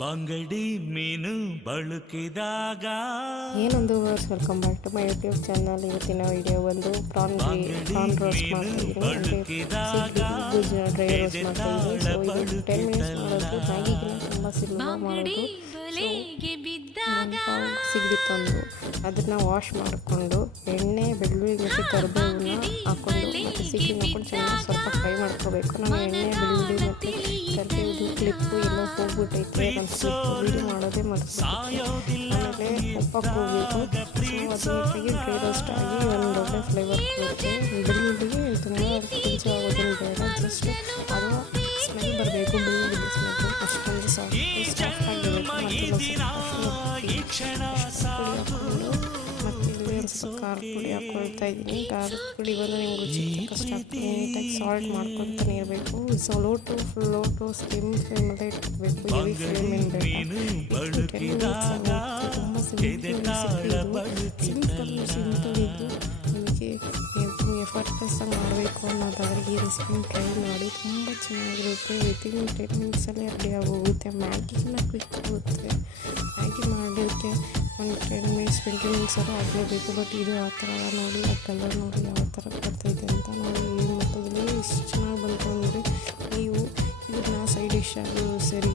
ಬಂಗಡಿ ಮೀನು ಬಳುಕಿದಾಗ ಏನೊಂದು ವರ್ಸ್ welcome back to my YouTube channel. ಇವತ್ತಿನ ವಿಡಿಯೋ ಒಂದು ಪ್ರಾನ್ ರೋಸ್ಟ್ ಮಾಡ್ತಾಯಿದ್ದೀನಿ. ಡ್ರೈ ರೋಸ್ಟ್ ಮಾಡ್ತಾಯಿದ್ದೀನಿ. ಸೊ ಇದು 10 ಮಿನಿಟ್ಸ್ ಮಾಡೋದು. ಮ್ಯಾಗಿಗಿನ ತುಂಬ ಸುಲಭ ಮಾಡೋದು. ಸಿಗಡಿ ತಂದು ಅದನ್ನು ವಾಶ್ ಮಾಡಿಕೊಂಡು ಎಣ್ಣೆ ಬೆಳ್ಳುಳ್ಳಿ ಮತ್ತು ಕರಿಬೇವನ್ನ ಹಾಕ್ಕೊಂಡು ಮತ್ತು ಸಿಗಡಿನ ಹಾಕೊಂಡು ಚೆನ್ನಾಗಿ ಸ್ವಲ್ಪ ಫ್ರೈ ಮಾಡ್ಕೋಬೇಕು. ನಾನು ಎಣ್ಣೆ ಬೆಳ್ಳುಳ್ಳಿ ಮತ್ತು ಕರಿಬೇವು ಕ್ಲಿಪ್ಪು ಎಲ್ಲ ಹೋಗ್ಬಿಟ್ಟೈತೆ. ನಾನು ವೀಡಿಯೋ ಮಾಡೋದೇ ಮರೆತು ಆಮೇಲೆ ಉಪ್ಪಕ್ಕೆ ಹೋಗಬೇಕು. ಸೊ ಅದು ನೀಟಾಗಿ ಡ್ರೈ ರೋಸ್ಟ್ ಆಗಿ ಒಂದು ಒಳ್ಳೆ ಫ್ಲೇವರ್ ಕೊಡುತ್ತೆ. ಬೆಳ್ಳುಳ್ಳಿಗೆ ತುಂಬ ರುಚಿ ಆಗೋದೇನು ಬೇಡ, ಜಸ್ಟ್ ಅದು ಸ್ಮೆಲ್ ಬರಬೇಕು. ಬೆಳ್ಳುಳ್ಳಿ ಸ್ಮೆಲ್ ಅಷ್ಟೊಂದು ಸಾಫ್ಟ್ ಆಗಿರಬೇಕು. ಮತ್ತು ಇಲ್ಲಿ ಒಂದು ಸ್ವಲ್ಪ ಖಾರದ ಪುಡಿ ಹಾಕ್ಕೊಳ್ತಾ ಇದ್ದೀನಿ. ಖಾರದ ಪುಡಿ ಬಂದು ನಿಮ್ಗೆ ರುಚಿ ಕಷ್ಟ ಆಗ್ತದೆ. ನೀಟಾಗಿ ಸಾಲ್ಟ್ ಮಾಡ್ಕೊತಾನೆ ಇರಬೇಕು. ಸೊ ಲೋ ಟು ಸ್ಲಿಮ್ ಫ್ಲೇಮಲ್ಲೇ ಇಟ್ಕೋಬೇಕು. ಹೆವಿ ಫ್ಲೇಮ್ ಏನು ಬೇಡ. 10 ಮಿನಿಟ್ಸ್ ತುಂಬ ಸಿಂಪಲ್ ಇದು. ನಿಮಗೆ ಎಫರ್ಟ್ಲೆಸ್ ಆಗಿ ಮಾಡಬೇಕು ಅನ್ನೋದಾದರೆ ಈ ರೆಸಿಪಿನ ಟ್ರೈ ಮಾಡಿ. ತುಂಬ ಚೆನ್ನಾಗಿರುತ್ತೆ. ವಿತಿನ್ 10 ಮಿನಿಟ್ಸಲ್ಲೇ ರೆಡಿ ಆಗೋಗುತ್ತೆ. ಮ್ಯಾಗಿಗೆಲ್ಲ ಕ್ವಿಕ್ ಆಗುತ್ತೆ. ಮ್ಯಾಗಿ ಮಾಡೋಕ್ಕೆ ಒಂದು 10 ಮಿನಿಟ್ಸ್ 20 ಮಿನಿಟ್ಸ್ ಎಲ್ಲ ಆಗಲೇಬೇಕು. ಬಟ್ ಇದು ಆ ಥರ ನೋಡಿ, ಆ ಕಲರ್ ನೋಡಿ ಯಾವ ಥರ ಬರ್ತಾಯಿದೆ ಅಂತ ನೋಡಿ. ಈ ಮಟ್ಟದಲ್ಲಿ ಇಷ್ಟು ಚೆನ್ನಾಗಿ ಬಂತು ಅಂದರೆ ನೀವು ಇದನ್ನ ಸೈಡ್ ಡಿಶ್ ಆಗಿ ಸರಿ